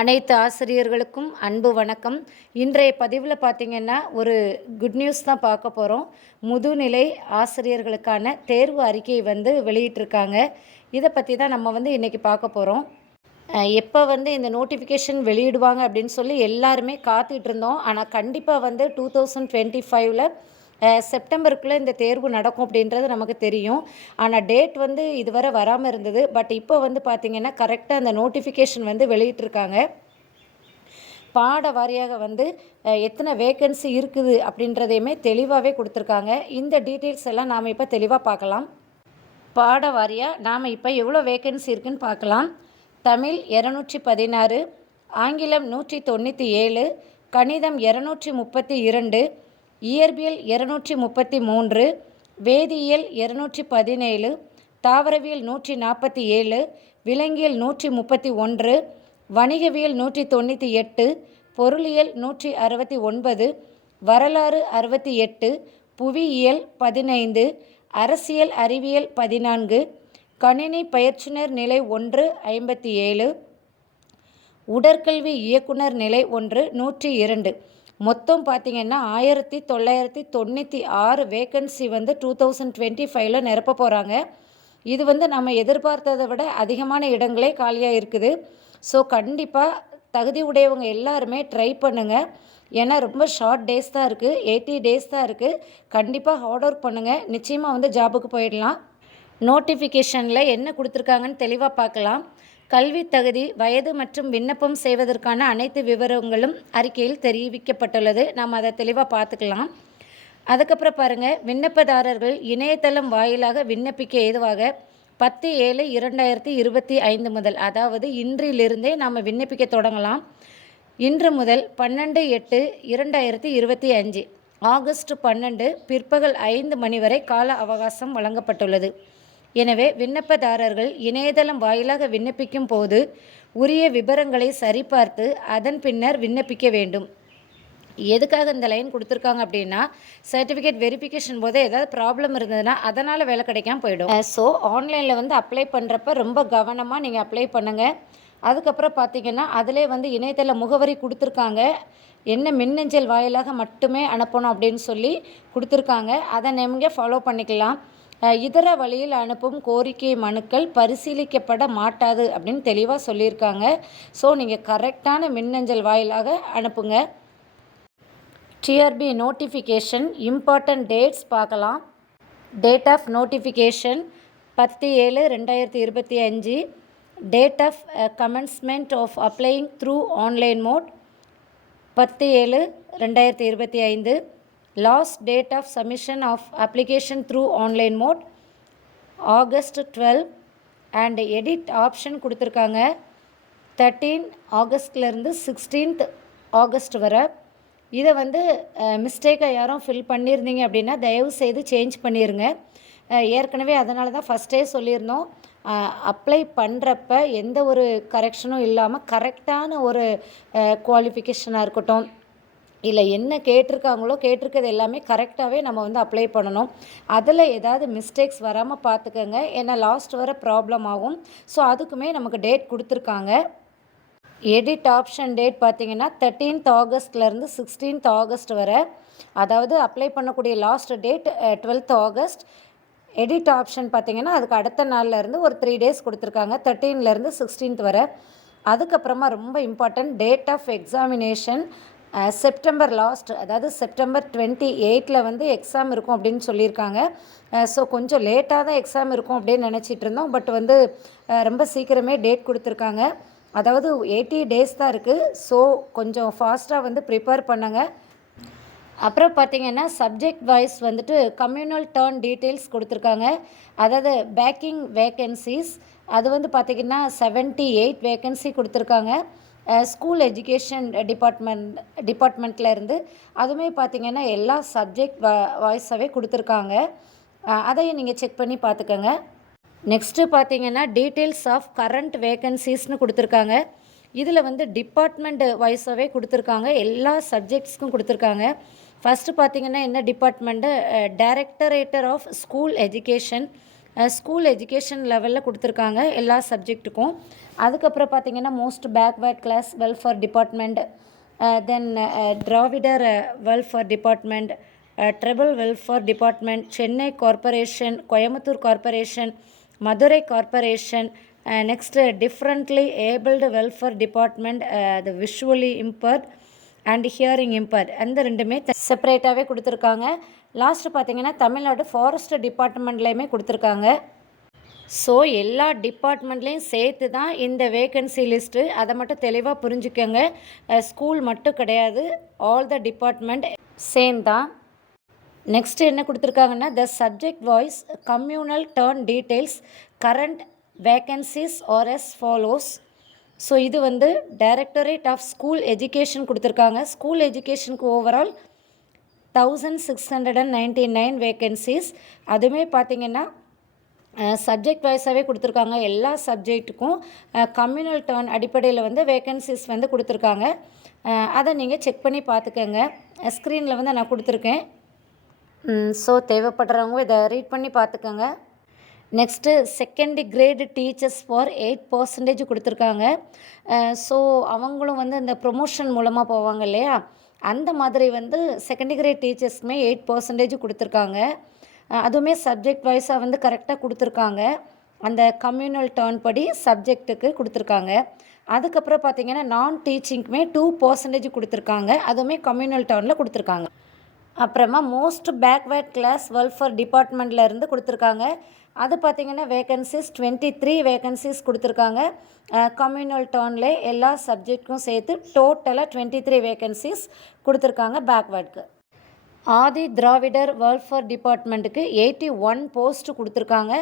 அனைத்து ஆசிரியர்களுக்கும் அன்பு வணக்கம். இன்றைய பதிவில் பார்த்திங்கன்னா ஒரு குட் நியூஸ் தான் பார்க்க போகிறோம். முதுநிலை ஆசிரியர்களுக்கான தேர்வு அறிக்கையை வெளியிட்டிருக்காங்க. இதை பற்றி தான் நம்ம இன்றைக்கி பார்க்க போகிறோம். எப்போ இந்த நோட்டிஃபிகேஷன் வெளியிடுவாங்க அப்படின்னு சொல்லி எல்லாருமே காத்துட்டு இருந்தோம். ஆனால் கண்டிப்பாக 2025ல் செப்டம்பருக்குள்ளே இந்த தேர்வு நடக்கும் அப்படின்றது நமக்கு தெரியும். ஆனால் டேட் இதுவரை வராமல் இருந்தது. பட் இப்போ பார்த்திங்கன்னா கரெக்டாக அந்த நோட்டிஃபிகேஷன் வெளியிட்டிருக்காங்க. பாட வாரியாக எத்தனை வேக்கன்சி இருக்குது அப்படின்றதையுமே தெளிவாகவே கொடுத்துருக்காங்க. இந்த டீட்டெயில்ஸ் எல்லாம் நாம் இப்போ தெளிவாக பார்க்கலாம். பாட வாரியாக நாம் இப்போ எவ்வளோ வேக்கன்சி இருக்குதுன்னு பார்க்கலாம். தமிழ் 216, ஆங்கிலம் 197, கணிதம் 232, இயற்பியல் 233, வேதியியல் 217, தாவரவியல் 147, விலங்கியல் 131, வணிகவியல் 198, பொருளியல் 169, வரலாறு 68, புவியியல் 15, அரசியல் அறிவியல் 14, கணினி பயிற்றுனர் நிலை 1 57, உடற்கல்வி இயக்குனர் நிலை 1 102. மொத்தம் பார்த்திங்கன்னா 1996 வேக்கன்சி 2025ல் நிரப்ப போகிறாங்க. இது நம்ம எதிர்பார்த்ததை விட அதிகமான இடங்களே காலியாக இருக்குது. ஸோ கண்டிப்பாக தகுதி உடையவங்க எல்லாருமே ட்ரை பண்ணுங்கள். ஏன்னா ரொம்ப ஷார்ட் டேஸ் தான் இருக்குது, 80 டேஸ் தான் இருக்குது. கண்டிப்பாக ஹார்ட் ஒர்க் பண்ணுங்கள். நிச்சயமாக ஜாபுக்கு போயிடலாம். நோட்டிஃபிகேஷனில் என்ன கொடுத்துருக்காங்கன்னு தெளிவாக பார்க்கலாம். கல்வி தகுதி, வயது மற்றும் விண்ணப்பம் செய்வதற்கான அனைத்து விவரங்களும் அறிக்கையில் தெரிவிக்கப்பட்டுள்ளது. நாம் அதை தெளிவாக பார்த்துக்கலாம். அதுக்கப்புறம் பாருங்கள், விண்ணப்பதாரர்கள் இணையதளம் வாயிலாக விண்ணப்பிக்க ஏதுவாக 10/7/2025 முதல், அதாவது இன்றிலிருந்தே நாம் விண்ணப்பிக்க தொடங்கலாம். இன்று முதல் 12/8/2025 ஆகஸ்ட் 12 பிற்பகல் 5 மணி வரை கால அவகாசம் வழங்கப்பட்டுள்ளது. எனவே விண்ணப்பதாரர்கள் இணையதளம் வாயிலாக விண்ணப்பிக்கும் போது உரிய விபரங்களை சரிபார்த்து அதன் பின்னர் விண்ணப்பிக்க வேண்டும். எதுக்காக இந்த லைன் கொடுத்துருக்காங்க அப்படின்னா, சர்டிஃபிகேட் வெரிஃபிகேஷன் போது ஏதாவது ப்ராப்ளம் இருந்ததுன்னா அதனால் வேலை கிடைக்காம போயிடும். ஸோ ஆன்லைனில் அப்ளை பண்ணுறப்ப ரொம்ப கவனமாக நீங்கள் அப்ளை பண்ணுங்கள். அதுக்கப்புறம் பார்த்திங்கன்னா அதிலே இணையதள முகவரி கொடுத்துருக்காங்க. என்ன மின்னஞ்சல் வாயிலாக மட்டுமே அனுப்பணும் அப்படின்னு சொல்லி கொடுத்துருக்காங்க. அதை நீங்கள் ஃபாலோ பண்ணிக்கலாம். இதர வழியில் அனுப்பும் கோரிக்கை மனுக்கள் பரிசீலிக்கப்பட மாட்டாது அப்படின்னு தெளிவாக சொல்லியிருக்காங்க. ஸோ நீங்கள் கரெக்டான மின்னஞ்சல் வாயிலாக அனுப்புங்க. டிஆர்பி நோட்டிஃபிகேஷன் இம்பார்ட்டன்ட் டேட்ஸ் பார்க்கலாம். Date of notification 10/7/2025. Date of commencement of applying through online mode 10/7/2025. Last date of submission of application through online mode August 12. And edit option கொடுத்துருக்காங்க 13 ஆகஸ்ட்லேருந்து 16 ஆகஸ்ட் வரை. இதை மிஸ்டேக்காக யாரும் ஃபில் பண்ணியிருந்தீங்க அப்படின்னா தயவு செய்து சேஞ்ச் பண்ணிடுங்க. ஏற்கனவே அதனால தான் ஃபஸ்ட்டே சொல்லியிருந்தோம், அப்ளை பண்ணுறப்ப எந்த ஒரு கரெக்ஷனும் இல்லாமல் கரெக்டான ஒரு குவாலிஃபிகேஷனாக இருக்கட்டும், இல்லை என்ன கேட்டிருக்கிறது எல்லாமே கரெக்டாகவே நம்ம அப்ளை பண்ணணும். அதில் ஏதாவது மிஸ்டேக்ஸ் வராமல் பார்த்துக்கோங்க. ஏன்னா லாஸ்ட் வர ப்ராப்ளம் ஆகும். ஸோ அதுக்குமே நமக்கு டேட் கொடுத்துருக்காங்க. எடிட் ஆப்ஷன் டேட் பார்த்திங்கன்னா 13 ஆகஸ்ட்லேருந்து 16 ஆகஸ்ட் வரை. அதாவது அப்ளை பண்ணக்கூடிய last date 12 August. Edit option பார்த்திங்கன்னா அதுக்கு அடுத்த நாள்லேருந்து ஒரு 3 டேஸ் கொடுத்துருக்காங்க, 13லேருந்து 16 வரை. அதுக்கப்புறமா ரொம்ப important date of examination September last, அதாவது செப்டம்பர் 28ல் எக்ஸாம் இருக்கும் அப்படின்னு சொல்லியிருக்காங்க. ஸோ கொஞ்சம் லேட்டாக தான் எக்ஸாம் இருக்கும் அப்படின்னு நினச்சிட்டு இருந்தோம். பட் ரொம்ப சீக்கிரமே டேட் கொடுத்துருக்காங்க. அதாவது 80 டேஸ் தான் இருக்குது. ஸோ கொஞ்சம் ஃபாஸ்ட்டாக ப்ரிப்பேர் பண்ணுங்க. அப்புறம் பார்த்திங்கன்னா subject wise communal turn details கொடுத்துருக்காங்க. அதாவது பேக்கிங் வேக்கன்சிஸ் அது பார்த்திங்கன்னா 78 வேக்கன்சி கொடுத்துருக்காங்க. ஸ்கூல் எஜுகேஷன் டிபார்ட்மெண்ட்டில் இருந்து அதுவுமே பார்த்திங்கன்னா எல்லா சப்ஜெக்ட் வாய்ஸாகவே கொடுத்துருக்காங்க. அதையும் நீங்கள் செக் பண்ணி பார்த்துக்கோங்க. நெக்ஸ்ட்டு பார்த்திங்கன்னா டீட்டெயில்ஸ் ஆஃப் கரண்ட் வேக்கன்சிஸ்னு கொடுத்துருக்காங்க. இதில் டிபார்ட்மெண்ட் வைஸாகவே கொடுத்துருக்காங்க, எல்லா சப்ஜெக்ட்ஸ்க்கும் கொடுத்துருக்காங்க. ஃபஸ்ட்டு பார்த்திங்கன்னா என்ன department, directorate of school education, school education லெவலில் கொடுத்துருக்காங்க எல்லா சப்ஜெக்ட்டுக்கும். அதுக்கப்புறம் பார்த்திங்கன்னா most backward class welfare department, then Dravidar welfare department, tribal welfare department, Chennai corporation, Coimbatore corporation, Madurai corporation, next differently abled welfare department, அது visually impaired and hearing impaired, அந்த ரெண்டுமே செப்பரேட்டாகவே கொடுத்துருக்காங்க. லாஸ்ட்டு பார்த்திங்கன்னா தமிழ்நாடு ஃபாரஸ்ட் டிபார்ட்மெண்ட்லேயுமே கொடுத்துருக்காங்க. ஸோ எல்லா டிபார்ட்மெண்ட்லேயும் சேர்த்து தான் இந்த வேக்கன்சி லிஸ்ட்டு, அதை மட்டும் தெளிவாக புரிஞ்சுக்கோங்க. ஸ்கூல் மட்டும் கிடையாது, ஆல் த டிபார்ட்மெண்ட் சேம் தான். நெக்ஸ்ட்டு என்ன கொடுத்துருக்காங்கன்னா the subject wise communal turn details current vacancies are as follows. So இது வந்து டைரக்டரேட் ஆஃப் ஸ்கூல் எஜுகேஷன் கொடுத்துருக்காங்க. ஸ்கூல் எஜுகேஷனுக்கு ஓவரால் 1699 வேக்கன்சிஸ். அதுவுமே பார்த்திங்கன்னா சப்ஜெக்ட் வைஸாகவே கொடுத்துருக்காங்க. எல்லா சப்ஜெக்ட்டுக்கும் கம்யூனல் டர்ன் அடிப்படையில் வந்து வேக்கன்சிஸ் வந்து கொடுத்துருக்காங்க. அதை நீங்கள் செக் பண்ணி பார்த்துக்கோங்க. ஸ்க்ரீனில் வந்து நான் கொடுத்துருக்கேன். ஸோ தேவைப்படுறவங்க இதை ரீட் பண்ணி பார்த்துக்கோங்க. Next second grade teachers for 8% கொடுத்துருக்காங்க. ஸோ அவங்களும் வந்து இந்த ப்ரொமோஷன் மூலமாக போவாங்க இல்லையா, அந்த மாதிரி வந்து செகண்ட் கிரேட் டீச்சர்ஸ்க்குமே 8% கொடுத்துருக்காங்க. அதுவுமே சப்ஜெக்ட் வைஸாக வந்து கரெக்டாக கொடுத்துருக்காங்க. அந்த கம்யூனல் டர்ன் படி சப்ஜெக்ட்டுக்கு கொடுத்துருக்காங்க. அதுக்கப்புறம் பார்த்திங்கன்னா நான் டீச்சிங்க்குமே 2% கொடுத்துருக்காங்க. அதுவுமே கம்யூனல் டர்னில் கொடுத்துருக்காங்க. அப்புறமா மோஸ்ட் பேக்வேர்ட் கிளாஸ் வெல்ஃபேர் டிபார்ட்மெண்ட்லேருந்து கொடுத்துருக்காங்க. அது பார்த்திங்கன்னா வேக்கன்சிஸ் 23 வேக்கன்சிஸ் கொடுத்துருக்காங்க. கம்யூனல் டர்னில் எல்லா சப்ஜெக்ட்க்கும் சேர்த்து டோட்டலாக 23 வேக்கன்சிஸ் கொடுத்துருக்காங்க பேக்வேர்டுக்கு. ஆதி திராவிடர் வெல்ஃபேர் டிபார்ட்மெண்ட்டுக்கு 81 போஸ்ட் கொடுத்துருக்காங்க.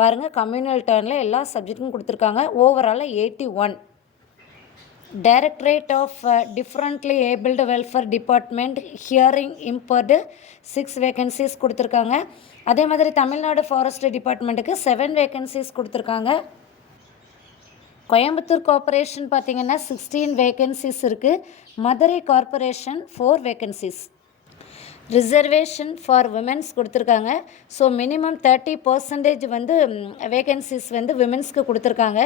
பாருங்கள், கம்யூனல் டர்னில் எல்லா சப்ஜெக்ட்டுக்கும் கொடுத்துருக்காங்க. ஓவராலாக 81. Directorate of differently abled welfare department hearing impaired 6 vacancies கொடுத்துருக்காங்க. அதே மாதிரி தமிழ்நாடு ஃபாரஸ்ட் டிபார்ட்மெண்ட்டுக்கு 7 வேக்கன்சிஸ் கொடுத்துருக்காங்க. கோயம்புத்தூர் கார்ப்பரேஷன் பார்த்திங்கன்னா 16 வேக்கன்சிஸ் இருக்குது. Madurai corporation 4 vacancies. Reservation for women's கொடுத்துருக்காங்க. ஸோ மினிமம் 30% வந்து வேக்கன்சிஸ் வந்து விமென்ஸ்க்கு கொடுத்துருக்காங்க.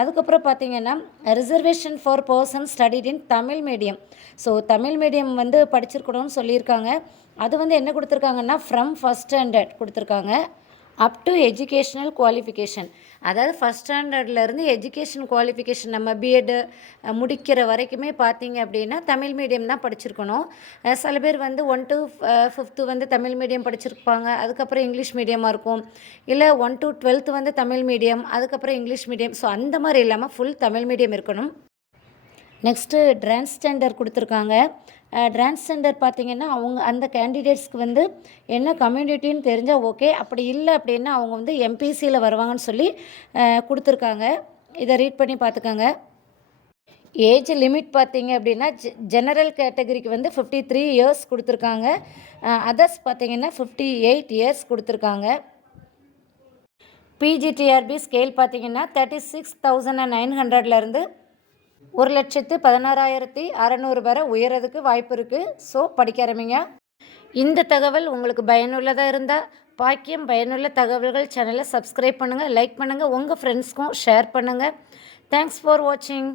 அதுக்கப்புறம் பார்த்திங்கன்னா reservation for person studied in Tamil medium. So Tamil medium வந்து படிச்சிருக்கணும்னு சொல்லியிருக்காங்க. அது வந்து என்ன கொடுத்துருக்காங்கன்னா ஃப்ரம் ஃபஸ்ட் ஸ்டாண்டர்ட் கொடுத்துருக்காங்க அப் டு எஜுகேஷ்னல் குவாலிஃபிகேஷன். அதாவது ஃபஸ்ட் ஸ்டாண்டர்ட்லேருந்து எஜுகேஷன் குவாலிஃபிகேஷன் நம்ம பிஎட்டு முடிக்கிற வரைக்குமே பார்த்திங்க அப்படின்னா தமிழ் மீடியம் தான் படிச்சிருக்கணும். சில பேர் வந்து 1 to 5th வந்து தமிழ் மீடியம் படிச்சிருப்பாங்க. அதுக்கப்புறம் இங்கிலீஷ் மீடியமாக இருக்கும். இல்லை 1 to 12th வந்து தமிழ் மீடியம், அதுக்கப்புறம் இங்கிலீஷ் மீடியம். ஸோ அந்த மாதிரி இல்லாமல் ஃபுல் தமிழ் மீடியம் இருக்கணும். நெக்ஸ்ட்டு டிரான்ஸ்ஜெண்டர் கொடுத்துருக்காங்க. டிரான்ஸ்ஜெண்டர் பார்த்திங்கன்னா அவங்க அந்த கேண்டிடேட்ஸ்க்கு வந்து என்ன கம்யூனிட்டின்னு தெரிஞ்சால் ஓகே, அப்படி இல்லை அப்படின்னா அவங்க வந்து எம்பிசியில் வருவாங்கன்னு சொல்லி கொடுத்துருக்காங்க. இதை ரீட் பண்ணி பார்த்துக்கோங்க. ஏஜ் லிமிட் பார்த்திங்க அப்படின்னா ஜெனரல் கேட்டகரிக்கு வந்து 53 இயர்ஸ் கொடுத்துருக்காங்க. அதர்ஸ் பார்த்திங்கன்னா 58 இயர்ஸ் கொடுத்துருக்காங்க. பிஜிடிஆர்பி ஸ்கேல் பார்த்திங்கன்னா 36,900லேருந்து 1,16,600 வரை உயரதுக்கு வாய்ப்பு இருக்குது. ஸோ படிக்க ஆரம்பிங்க. இந்த தகவல் உங்களுக்கு பயனுள்ளதாக இருந்தால் பாக்கியம் பயனுள்ள தகவல்கள் சேனலை சப்ஸ்கிரைப் பண்ணுங்கள், லைக் பண்ணுங்கள், உங்கள் ஃப்ரெண்ட்ஸ்க்கும் ஷேர் பண்ணுங்கள். தேங்க்ஸ் ஃபார் வாட்சிங்.